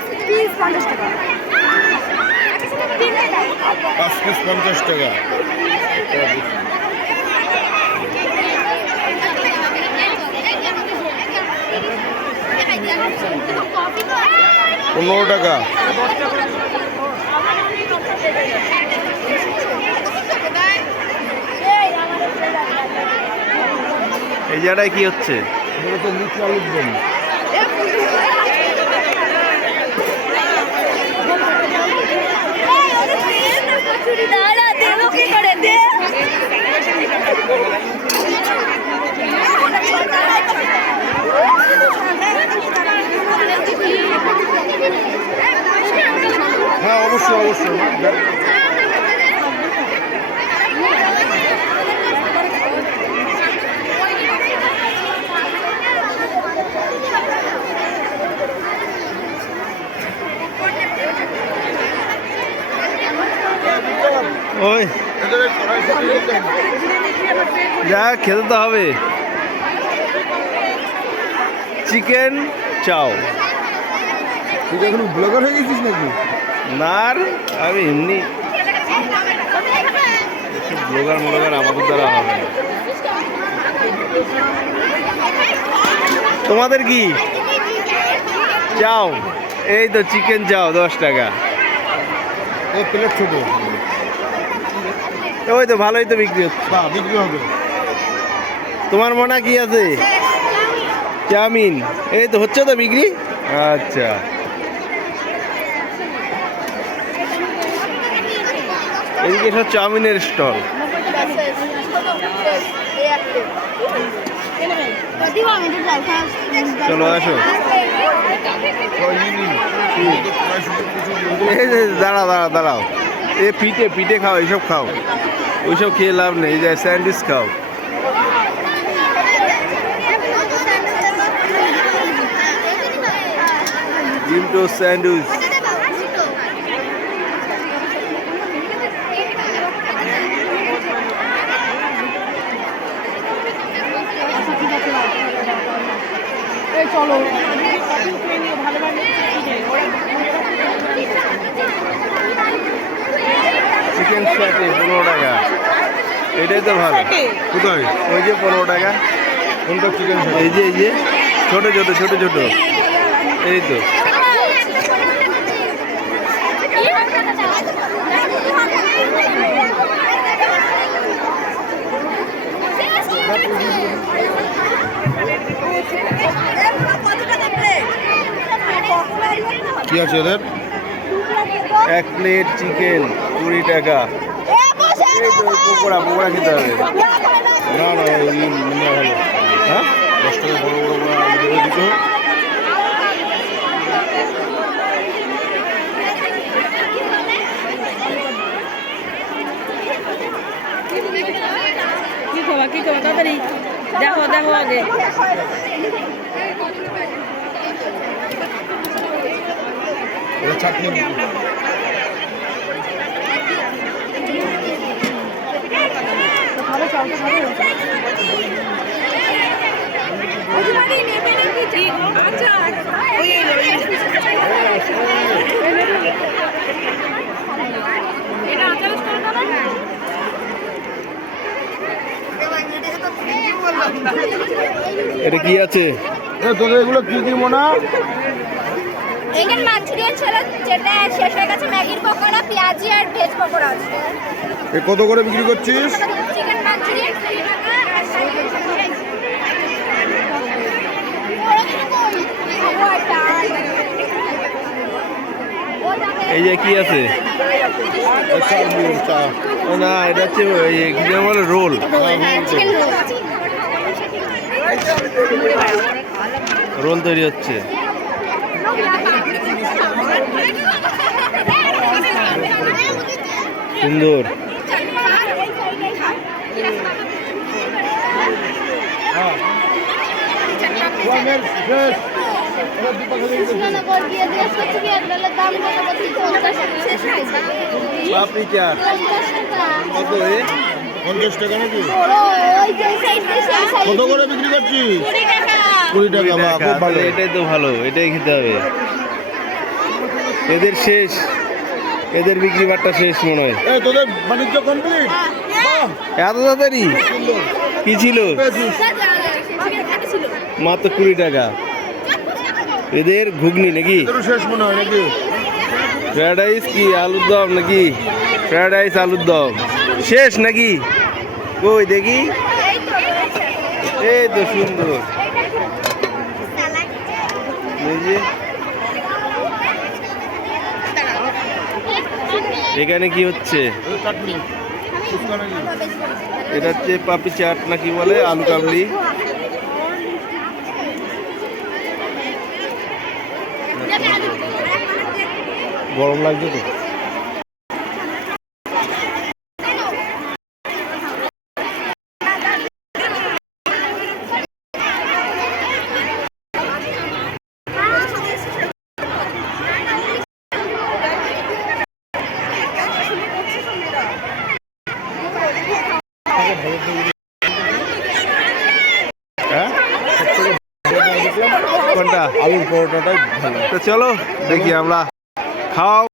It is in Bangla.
5 পিস 50 টাকা। 5 পিস 50 টাকা। 15 টাকা। এই জায়গায় কি হচ্ছে? হ্যাঁ অবশ্যই অবশ্যই। ওই যা খেতে তো হবে। চিকেন চাও। তুই এখন ব্লগার হয়ে গেছিস নাকি? না রে, আমি এমনি ব্লগার আমাদের দ্বারা হবে না। তোমাদের কি চাও? এই তো চিকেন চাও 10 টাকা। প্লেট ছোট। ওই তো ভালোই তো বিক্রি হচ্ছে। বিক্রি হবে। তোমার মনে কি আছে? চাউমিন। এই তো হচ্ছে তো বিক্রি। আচ্ছা, এদিকে সব চাউমিনের স্টল। চলো আসো। দাঁড়াও দাঁড়াও দাঁড়াও। এ পিঠে খাও, এইসব খাও। ওইসব খেয়ে লাভ নেই, এই যে স্যান্ডউইচ খাও। ডিম টোস্ট স্যান্ডউইচ। চলো চিকেন স্যাটে 15 টাকা। এটাই তো ভালো। কোথায়? ওই যে 15 টাকা। কোনটা চিকেন? এই যে ছোট ছোট। এই তো কি আছে এদের? 1 প্লেট চিকেন 20 টাকা। এই তো পকোড়া খেতে হবে। না না ভালো। হ্যাঁ 10 টাকা বড় বড় আলু দিত। কি খাবা তাড়াতাড়ি দেখো আগে। এটা চাটনি। এটা কি আছে? তোদের এগুলো কি কি মনে? এখানে মাঞ্চুরিয়ান ছিল, যেটা শেষ হয়ে গেছে। ম্যাগির পকোড়া, পেঁয়াজি আর ভেজ পকোড়া আছে। কত করে বিক্রি করছিস? চিকেন মাঞ্চুরিয়ান 20 টাকা আর এই যে কি আছে? না এটা হচ্ছে কি যেন বলে রোল। রোল তৈরি হচ্ছে। সুন্দর। পাপড়ি চাট কত? 50 টাকা নাকি? কত করে বিক্রি করছিস? 20 টাকা। 20 টাকা। এটাই তো ভালো, এটাই খেতে হবে। এদের শেষ, এদের বিক্রি বাট্টা শেষ মনে হয়। এই তোদের বাণিজ্য কমপ্লিট? এত তাড়াতাড়ি? কি ছিল? মাত্র 20 টাকা। এদের ঘুগনি নাকি? তোর শেষ মনে হয় নাকি? ফ্রাইড রাইস কি আলুর দম নাকি? ফ্রাইড রাইস আলুর দম শেষ নাকি? কই দেখি। এই তো সুন্দর। এই যে এখানে কি হচ্ছে? চাটনি ফুচকা নাকি? এটা হচ্ছে পাপড়ি চাট নাকি বলে, আলু কাবলি। গরম লাগছে তো। হ্যাঁ কোনটা? আলুর পরোটাটাই ভালো। তো চলো দেখি আমরা খাও।